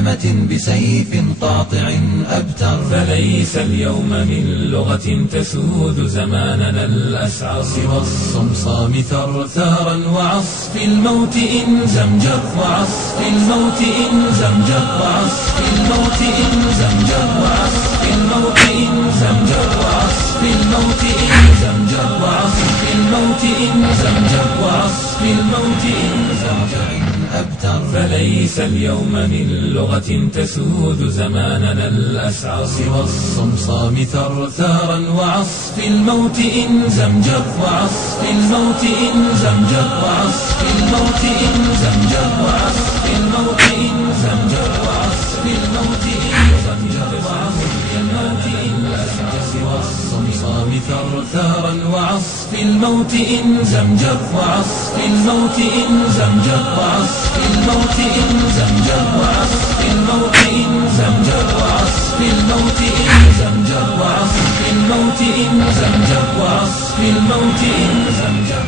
هامة بسيف قاطع أبتر. فليس اليوم من لغة تسود زماننا الأسعر سوى الصمصام ثرثارا وعصف الموت إن زمجر، وعصف الموت إن زمجر، وعصف الموت إن زمجر، وعصف الموت إن زمجر، وعصف الموت إن زمجر، وعصف الموت إن زمجر، وعصف الموت إن زمجر أبتر. فليس اليوم من لغة تسود زماننا الأسعر سوى الصمصام ثرثارا وعصف الموت إن زمجر، وعصف الموت إن زمجر، وعصف الموت إن زمجر، وعصف الموت إن زمجر، وعصف الموت إن زمجر، وعصف الموت إن زمجر. سوى الصمصام ثرثارا وعصف الموت إن زمجر، وعصف الموت إن زمجر، وعصف الموت إن زمجر، وعصف الموت إن زمجر، وعصف الموت إن زمجر، وعصف الموت إن زمجر، وعصف الموت إن زمجر.